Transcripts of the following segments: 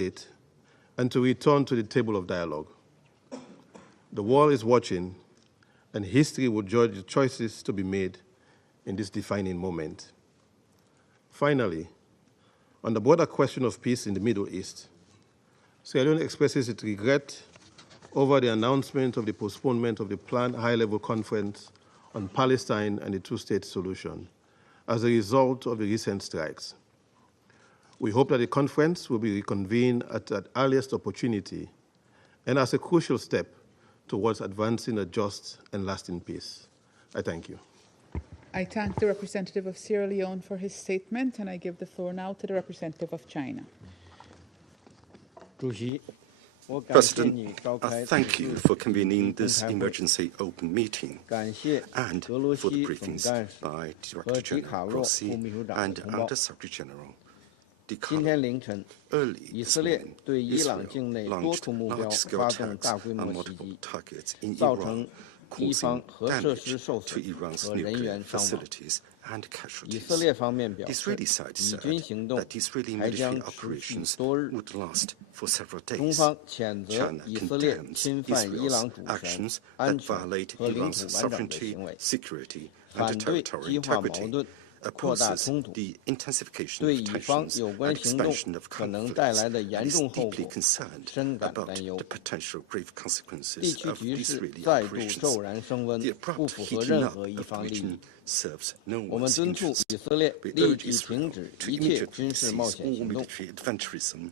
it and to return to the table of dialogue. The world is watching, and history will judge the choices to be made in this defining moment. Finally, on the broader question of peace in the Middle East, Sierra Leone expresses its regret over the announcement of the postponement of the planned high-level conference on Palestine and the two-state solution as a result of the recent strikes. We hope that the conference will be reconvened at the earliest opportunity and as a crucial step towards advancing a just and lasting peace. I thank you. I thank the representative of Sierra Leone for his statement, and I give the floor now to the representative of China. President, thank you for convening this emergency open meeting and for the briefings by Director General Grossi and Under-Secretary General Danon. Early this morning, Israel launched large-scale attacks on multiple targets in Iran, causing damage to Iran's nuclear facilities and casualties. The Israeli side said that Israeli military operations would last for several days. China condemns Israel's actions that violate Iran's sovereignty, security, and territorial integrity, opposes the intensification of tensions and expansion of conflicts, and is deeply concerned about the potential grave consequences of Israeli operations. The abrupt heating up of the region serves no one's interest. We urge Israel to immediately cease all military adventurism,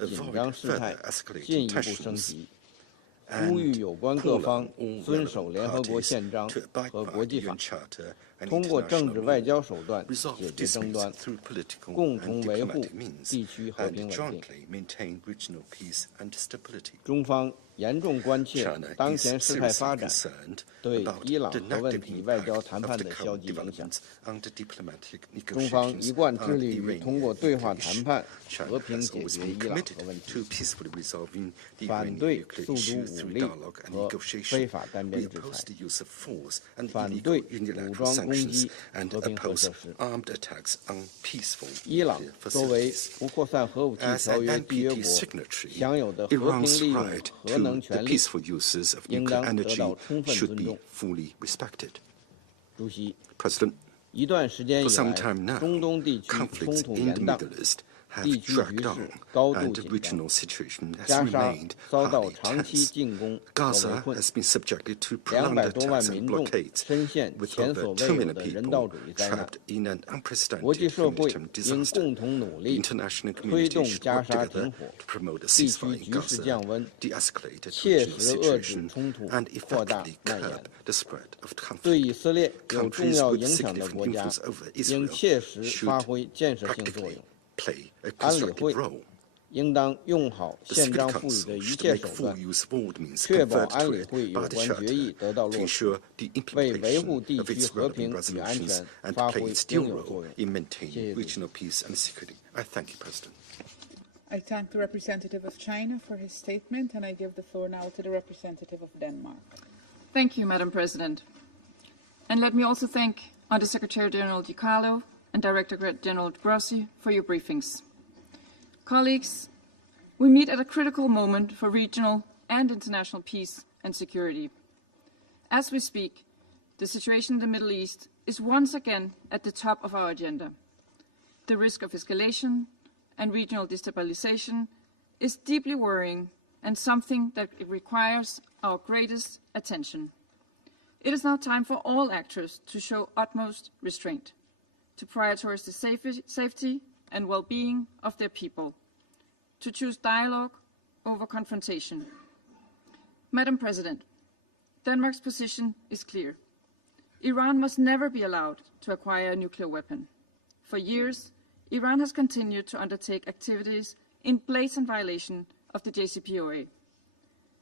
avoid further escalating tensions, and call on all relevant parties to abide by the UN Charter and international law, resolve disputes through political and diplomatic means, and jointly maintain regional peace and stability. China is seriously concerned about the negative impact of the current developments on the diplomatic negotiations on Iranian nuclear issue. China has always been committed to peacefully resolving the Iranian nuclear issue through dialogue and negotiation. We oppose the use of force and illegal unilateral sanctions and oppose armed attacks on peaceful nuclear facilities. As an NPT signatory, Iran's right to the peaceful uses of nuclear energy should be fully respected. President, for some time now, conflicts in the Middle East have dragged on, and the regional situation has remained highly tense. Gaza has been subjected to prolonged attacks and blockades, with over 2 million people trapped in an unprecedented humanitarian disaster. The international community should work together to promote a ceasefire in Gaza, de-escalate the regional situation, and effectively curb the spread of conflict. Countries with significant influence over Israel should practically play a constructive role. The Security Council should make full use of all the means conferred to it by the Charter to ensure the implementation of its relevant resolutions and to play its due role in maintaining regional peace and security. I thank you, President. I thank the representative of China for his statement, and I give the floor now to the representative of Denmark. Thank you, Madam President. And let me also thank Under-Secretary General Danon and Director General Grossi for your briefings. Colleagues, we meet at a critical moment for regional and international peace and security. As we speak, the situation in the Middle East is once again at the top of our agenda. The risk of escalation and regional destabilization is deeply worrying and something that requires our greatest attention. It is now time for all actors to show utmost restraint, to prioritize the safety and well-being of their people, to choose dialogue over confrontation. Madam President, Denmark's position is clear. Iran must never be allowed to acquire a nuclear weapon. For years, Iran has continued to undertake activities in blatant violation of the JCPOA.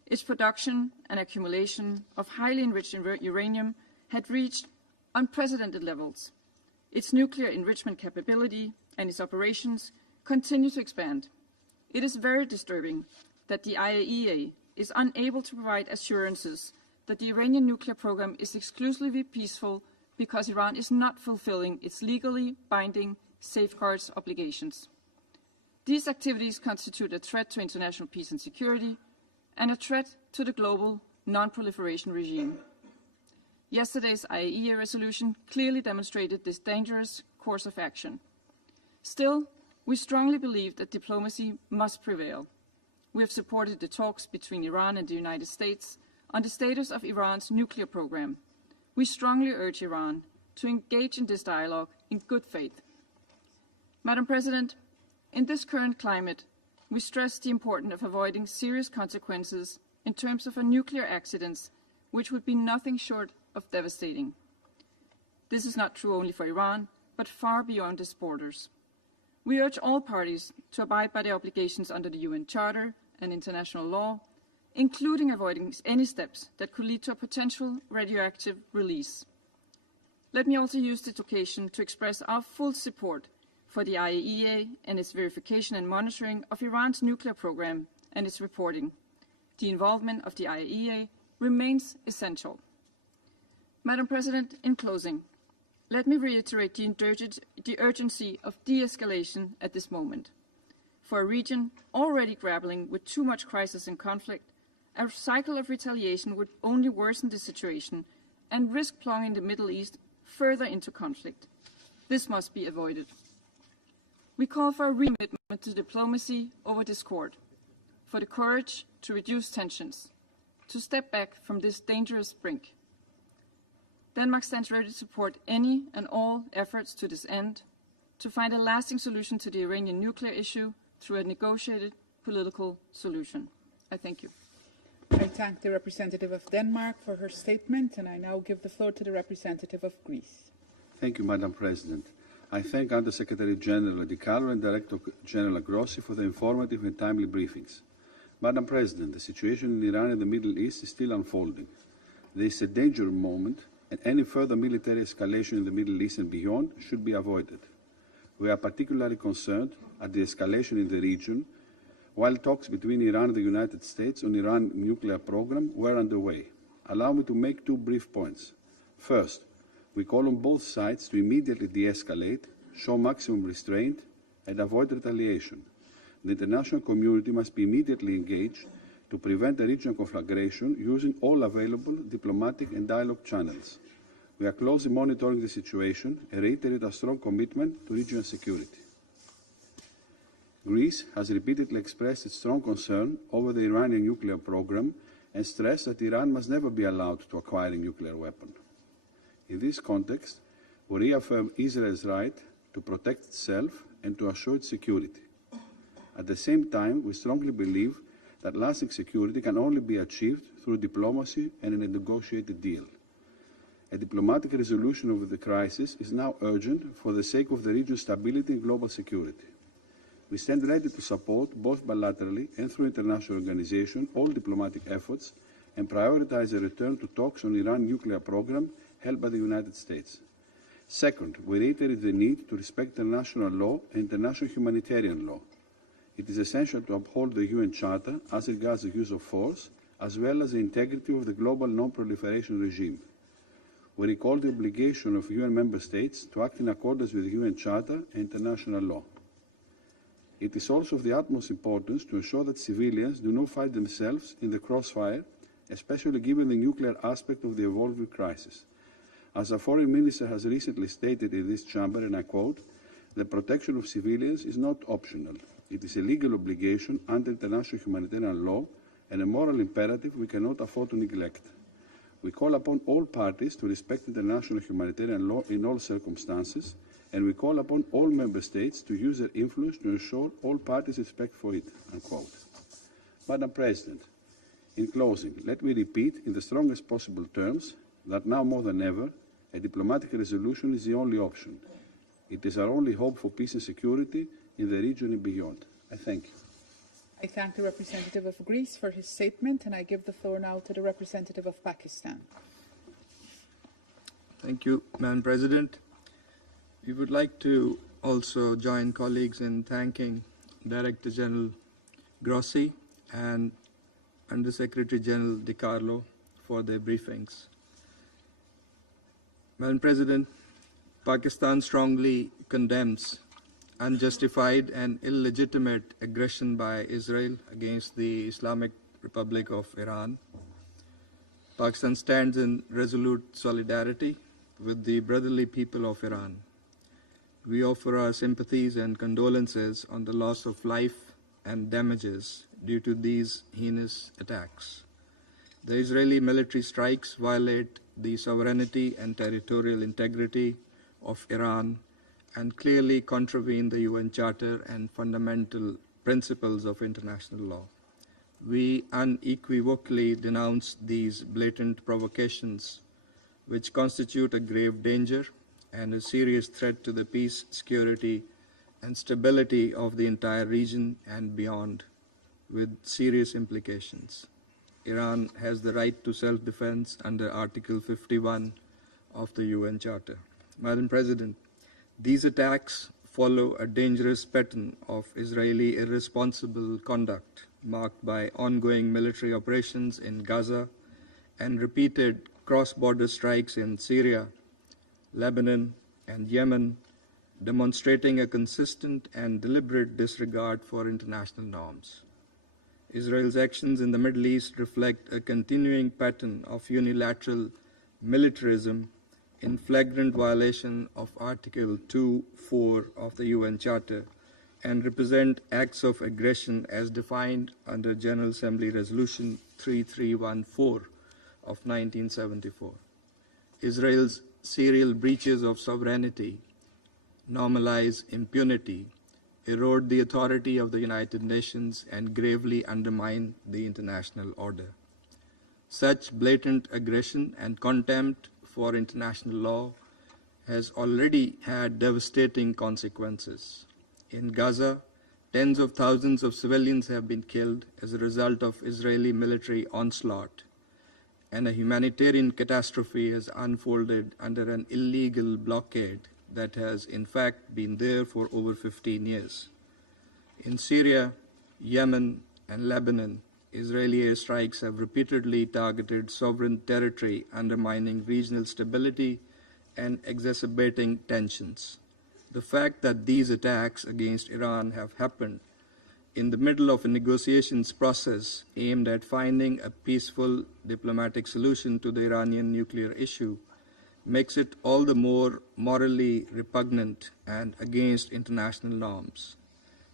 Its production and accumulation of highly enriched uranium had reached unprecedented levels. Its nuclear enrichment capability and its operations continue to expand. It is very disturbing that the IAEA is unable to provide assurances that the Iranian nuclear program is exclusively peaceful because Iran is not fulfilling its legally binding safeguards obligations. These activities constitute a threat to international peace and security and a threat to the global non-proliferation regime. Yesterday's IAEA resolution clearly demonstrated this dangerous course of action. Still, we strongly believe that diplomacy must prevail. We have supported the talks between Iran and the United States on the status of Iran's nuclear program. We strongly urge Iran to engage in this dialogue in good faith. Madam President, in this current climate, we stress the importance of avoiding serious consequences in terms of a nuclear accident, which would be nothing short of devastating. This is not true only for Iran, but far beyond its borders. We urge all parties to abide by their obligations under the UN Charter and international law, including avoiding any steps that could lead to a potential radioactive release. Let me also use this occasion to express our full support for the IAEA and its verification and monitoring of Iran's nuclear program and its reporting. The involvement of the IAEA remains essential. Madam President, in closing, let me reiterate the urgency of de-escalation at this moment. For a region already grappling with too much crisis and conflict, a cycle of retaliation would only worsen the situation and risk plunging the Middle East further into conflict. This must be avoided. We call for a recommitment to diplomacy over discord, for the courage to reduce tensions, to step back from this dangerous brink. Denmark stands ready to support any and all efforts to this end, to find a lasting solution to the Iranian nuclear issue through a negotiated political solution. I thank you. I thank the representative of Denmark for her statement, and I now give the floor to the representative of Greece. Thank you, Madam President. I thank Under-Secretary General DiCarlo and Director General Grossi for the informative and timely briefings. Madam President, the situation in Iran and the Middle East is still unfolding. There is a danger moment, and any further military escalation in the Middle East and beyond should be avoided. We are particularly concerned at the escalation in the region, while talks between Iran and the United States on Iran's nuclear program were underway. Allow me to make two brief points. First, we call on both sides to immediately de-escalate, show maximum restraint, and avoid retaliation. The international community must be immediately engaged to prevent a regional conflagration using all available diplomatic and dialogue channels. We are closely monitoring the situation and reiterate our strong commitment to regional security. Greece has repeatedly expressed its strong concern over the Iranian nuclear program and stressed that Iran must never be allowed to acquire a nuclear weapon. In this context, we reaffirm Israel's right to protect itself and to assure its security. At the same time, we strongly believe that lasting security can only be achieved through diplomacy and in a negotiated deal. A diplomatic resolution of the crisis is now urgent for the sake of the region's stability and global security. We stand ready to support, both bilaterally and through international organizations, all diplomatic efforts and prioritize a return to talks on Iran's nuclear program held by the United States. Second, we reiterate the need to respect international law and international humanitarian law. It is essential to uphold the UN Charter as regards the use of force, as well as the integrity of the global non-proliferation regime. We recall the obligation of UN member states to act in accordance with the UN Charter and international law. It is also of the utmost importance to ensure that civilians do not find themselves in the crossfire, especially given the nuclear aspect of the evolving crisis. As our foreign minister has recently stated in this chamber, and I quote, "The protection of civilians is not optional. It is a legal obligation under international humanitarian law and a moral imperative we cannot afford to neglect." We call upon all parties to respect international humanitarian law in all circumstances, and we call upon all member states to use their influence to ensure all parties respect for it, unquote. Madam President, in closing, let me repeat in the strongest possible terms that now more than ever, a diplomatic resolution is the only option. It is our only hope for peace and security in the region and beyond. I thank you. I thank the representative of Greece for his statement, and I give the floor now to the representative of Pakistan. Thank you, Madam President. We would like to also join colleagues in thanking Director General Grossi and Under Secretary General DiCarlo for their briefings. Madam President, Pakistan strongly condemns unjustified and illegitimate aggression by Israel against the Islamic Republic of Iran. Pakistan stands in resolute solidarity with the brotherly people of Iran. We offer our sympathies and condolences on the loss of life and damages due to these heinous attacks. The Israeli military strikes violate the sovereignty and territorial integrity of Iran and clearly contravene the UN Charter and fundamental principles of international law. We unequivocally denounce these blatant provocations, which constitute a grave danger and a serious threat to the peace, security, and stability of the entire region and beyond, with serious implications. Iran has the right to self-defense under Article 51 of the UN Charter. Madam President, these attacks follow a dangerous pattern of Israeli irresponsible conduct marked by ongoing military operations in Gaza and repeated cross-border strikes in Syria, Lebanon, and Yemen, demonstrating a consistent and deliberate disregard for international norms. Israel's actions in the Middle East reflect a continuing pattern of unilateral militarism in flagrant violation of Article 2.4 of the UN Charter and represent acts of aggression as defined under General Assembly Resolution 3314 of 1974. Israel's serial breaches of sovereignty normalize impunity, erode the authority of the United Nations, and gravely undermine the international order. Such blatant aggression and contempt for international law has already had devastating consequences. In Gaza, tens of thousands of civilians have been killed as a result of Israeli military onslaught, and a humanitarian catastrophe has unfolded under an illegal blockade that has in fact been there for over 15 years. In Syria, Yemen, and Lebanon, Israeli airstrikes have repeatedly targeted sovereign territory, undermining regional stability and exacerbating tensions. The fact that these attacks against Iran have happened in the middle of a negotiations process aimed at finding a peaceful diplomatic solution to the Iranian nuclear issue makes it all the more morally repugnant and against international norms.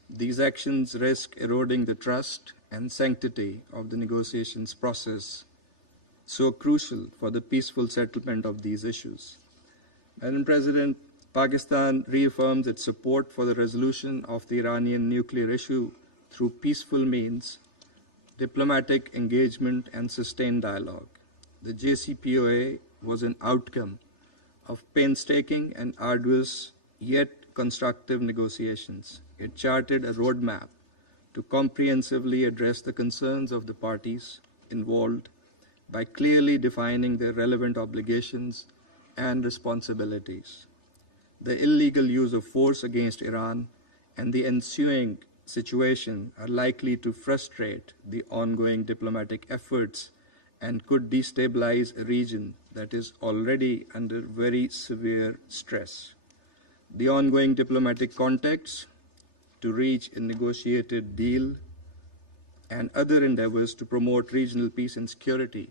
These actions risk eroding the trust and sanctity of the negotiations process, so crucial for the peaceful settlement of these issues. Madam President, Pakistan reaffirms its support for the resolution of the Iranian nuclear issue through peaceful means, diplomatic engagement, and sustained dialogue. The JCPOA was an outcome of painstaking and arduous yet constructive negotiations. It charted a roadmap to comprehensively address the concerns of the parties involved by clearly defining their relevant obligations and responsibilities. The illegal use of force against Iran and the ensuing situation are likely to frustrate the ongoing diplomatic efforts and could destabilize a region that is already under very severe stress. The ongoing diplomatic contacts to reach a negotiated deal and other endeavors to promote regional peace and security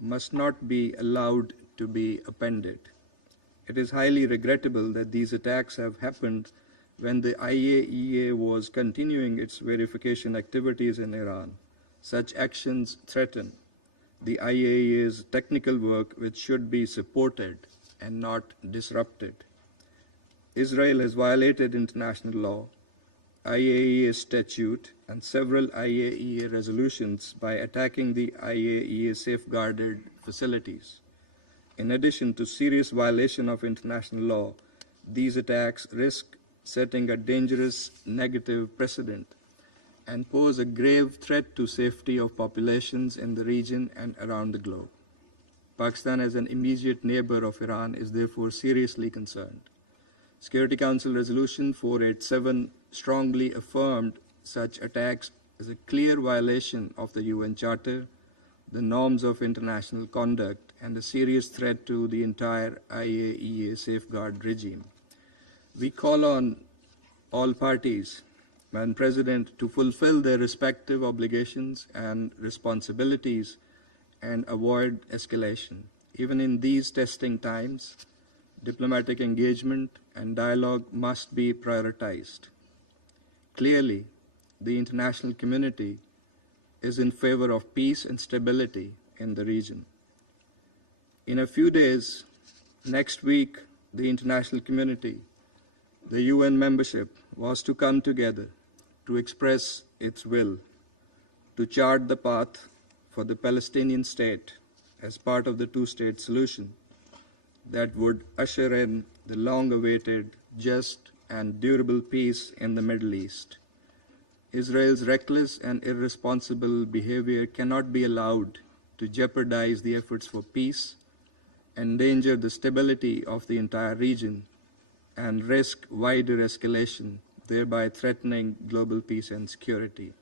must not be allowed to be appended. It is highly regrettable that these attacks have happened when the IAEA was continuing its verification activities in Iran. Such actions threaten the IAEA's technical work, which should be supported and not disrupted. Israel has violated international law, IAEA statute, and several IAEA resolutions by attacking the IAEA safeguarded facilities. In addition to serious violation of international law, these attacks risk setting a dangerous negative precedent and pose a grave threat to safety of populations in the region and around the globe. Pakistan, as an immediate neighbor of Iran, is therefore seriously concerned. Security Council Resolution 487 strongly affirmed such attacks as a clear violation of the UN Charter, the norms of international conduct, and a serious threat to the entire IAEA safeguard regime. We call on all parties, Madam President, to fulfill their respective obligations and responsibilities and avoid escalation. Even in these testing times, diplomatic engagement and dialogue must be prioritized. Clearly, the international community is in favor of peace and stability in the region. In a few days, next week, the international community, the UN membership, was to come together to express its will to chart the path for the Palestinian state as part of the two-state solution that would usher in the long-awaited, just, and durable peace in the Middle East. Israel's reckless and irresponsible behavior cannot be allowed to jeopardize the efforts for peace, endanger the stability of the entire region, and risk wider escalation, thereby threatening global peace and security.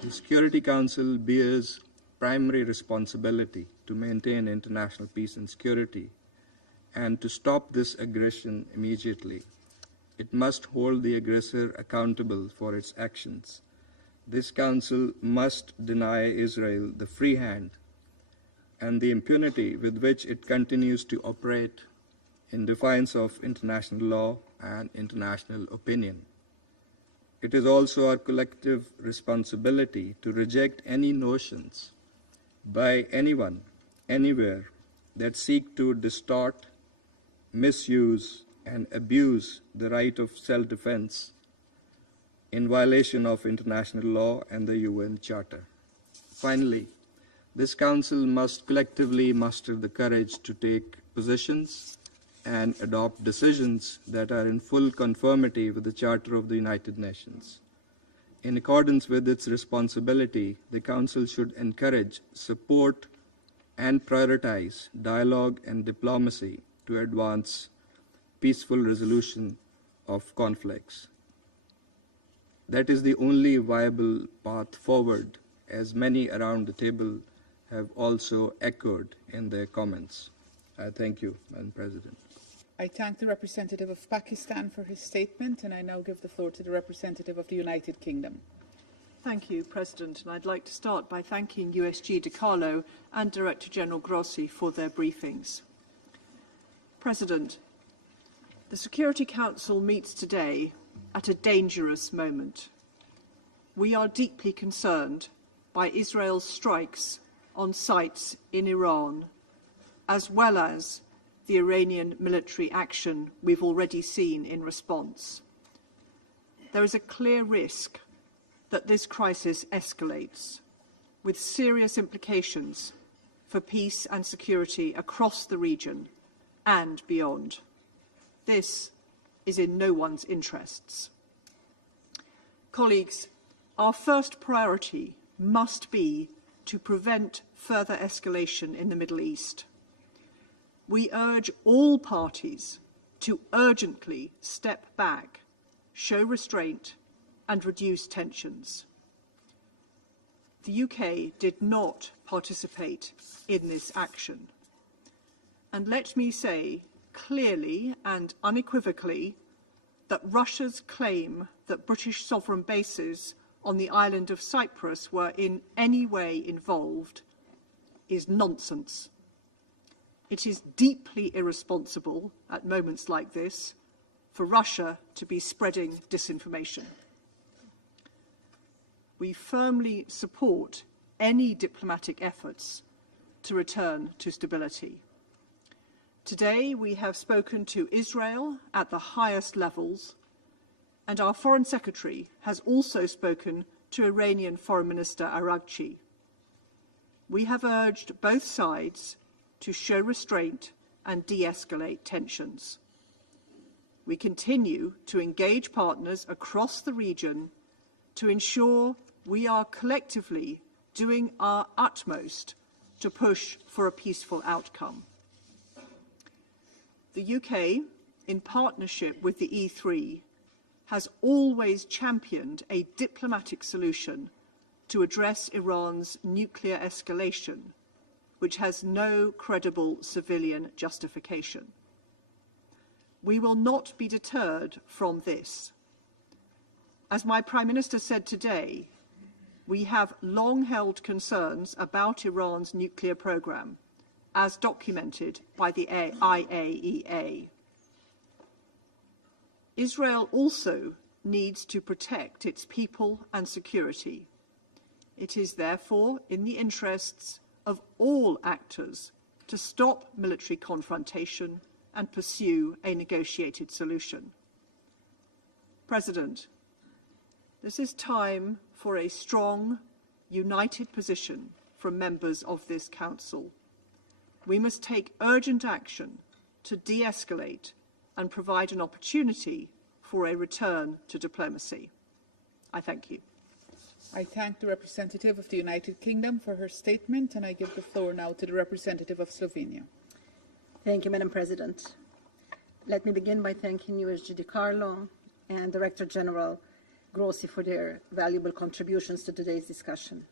The Security Council bears primary responsibility to maintain international peace and security and to stop this aggression immediately. It must hold the aggressor accountable for its actions. This Council must deny Israel the free hand and the impunity with which it continues to operate in defiance of international law and international opinion. It is also our collective responsibility to reject any notions by anyone, anywhere, that seek to distort, misuse, and abuse the right of self-defense in violation of international law and the UN Charter. Finally, this Council must collectively muster the courage to take positions and adopt decisions that are in full conformity with the Charter of the United Nations. In accordance with its responsibility, the Council should encourage, support, and prioritize dialogue and diplomacy to advance peaceful resolution of conflicts. That is the only viable path forward, as many around the table have also echoed in their comments. I thank you, Madam President. I thank the representative of Pakistan for his statement, and I now give the floor to the representative of the United Kingdom. Thank you, President. And I'd like to start by thanking USG DiCarlo and Director General Grossi for their briefings. President, the Security Council meets today at a dangerous moment. We are deeply concerned by Israel's strikes on sites in Iran, as well as the Iranian military action we've already seen in response. There is a clear risk that this crisis escalates, with serious implications for peace and security across the region and beyond. This is in no one's interests. Colleagues, our first priority must be to prevent further escalation in the Middle East. We urge all parties to urgently step back, show restraint, and reduce tensions. The UK did not participate in this action. And let me say clearly and unequivocally that Russia's claim that British sovereign bases on the island of Cyprus were in any way involved is nonsense. It is deeply irresponsible at moments like this for Russia to be spreading disinformation. We firmly support any diplomatic efforts to return to stability. Today, we have spoken to Israel at the highest levels, and our Foreign Secretary has also spoken to Iranian Foreign Minister Araghchi. We have urged both sides to show restraint and de-escalate tensions. We continue to engage partners across the region to ensure we are collectively doing our utmost to push for a peaceful outcome. The UK, in partnership with the E3, has always championed a diplomatic solution to address Iran's nuclear escalation, which has no credible civilian justification. We will not be deterred from this. As my Prime Minister said today, we have long held concerns about Iran's nuclear program, as documented by the IAEA. Israel also needs to protect its people and security. It is therefore in the interests of all actors to stop military confrontation and pursue a negotiated solution. President, this is time for a strong, united position from members of this Council. We must take urgent action to de-escalate and provide an opportunity for a return to diplomacy. I thank you. I thank the representative of the United Kingdom for her statement, and I give the floor now to the representative of Slovenia. Thank you, Madam President. Let me begin by thanking USG Di Carlo and Director General Grossi for their valuable contributions to today's discussion.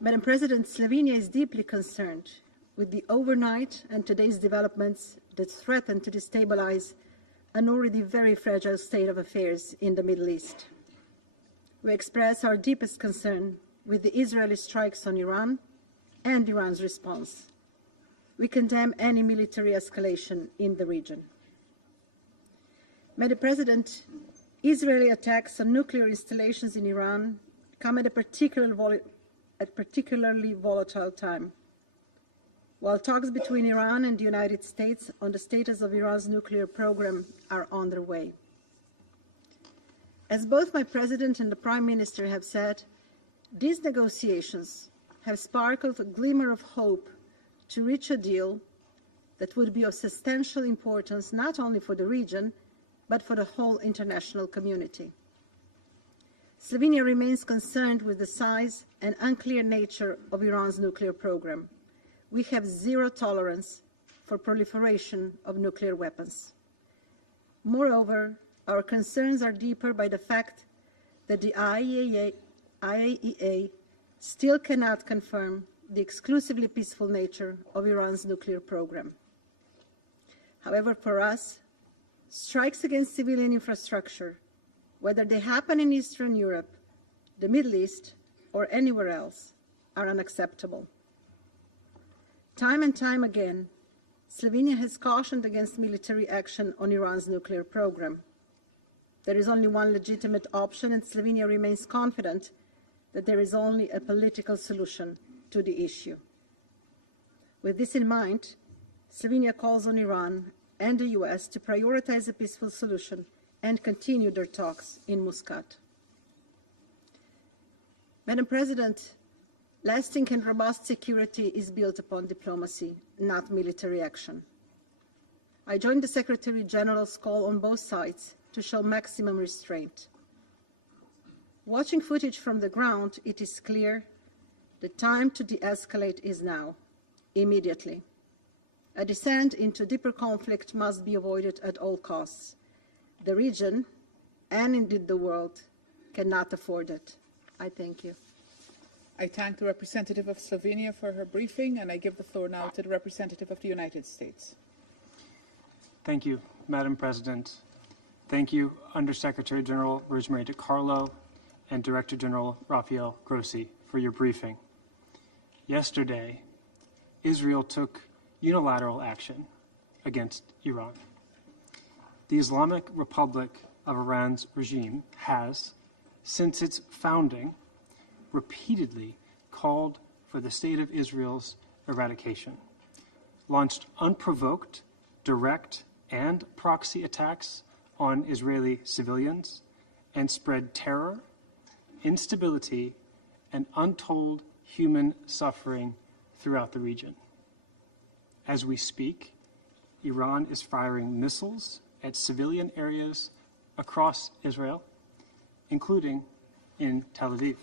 Madam President, Slovenia is deeply concerned with the overnight and today's developments that threaten to destabilize an already very fragile state of affairs in the Middle East. We express our deepest concern with the Israeli strikes on Iran and Iran's response. We condemn any military escalation in the region. Madam President, Israeli attacks on nuclear installations in Iran come at a particularly volatile time. While talks between Iran and the United States on the status of Iran's nuclear program are underway. As both my President and the Prime Minister have said, these negotiations have sparkled a glimmer of hope to reach a deal that would be of substantial importance not only for the region, but for the whole international community. Slovenia remains concerned with the size and unclear nature of Iran's nuclear program. We have zero tolerance for proliferation of nuclear weapons. Moreover, our concerns are deeper by the fact that the IAEA still cannot confirm the exclusively peaceful nature of Iran's nuclear program. However, for us, strikes against civilian infrastructure, whether they happen in Eastern Europe, the Middle East, or anywhere else, are unacceptable. Time and time again, Slovenia has cautioned against military action on Iran's nuclear program. There is only one legitimate option, and Slovenia remains confident that there is only a political solution to the issue. With this in mind, Slovenia calls on Iran and the US to prioritize a peaceful solution and continue their talks in Muscat. Madam President, lasting and robust security is built upon diplomacy, not military action. I join the Secretary General's call on both sides to show maximum restraint. Watching footage from the ground, it is clear the time to de-escalate is now, immediately. A descent into deeper conflict must be avoided at all costs. The region, and indeed the world, cannot afford it. I thank you. I thank the representative of Slovenia for her briefing, and I give the floor now to the representative of the United States. Thank you, Madam President. Thank you, Undersecretary General Rosemary DiCarlo and Director General Rafael Grossi, for your briefing. Yesterday, Israel took unilateral action against Iran. The Islamic Republic of Iran's regime has, since its founding, repeatedly called for the State of Israel's eradication, launched unprovoked, direct, and proxy attacks on Israeli civilians, and spread terror, instability, and untold human suffering throughout the region. As we speak, Iran is firing missiles at civilian areas across Israel, including in Tel Aviv.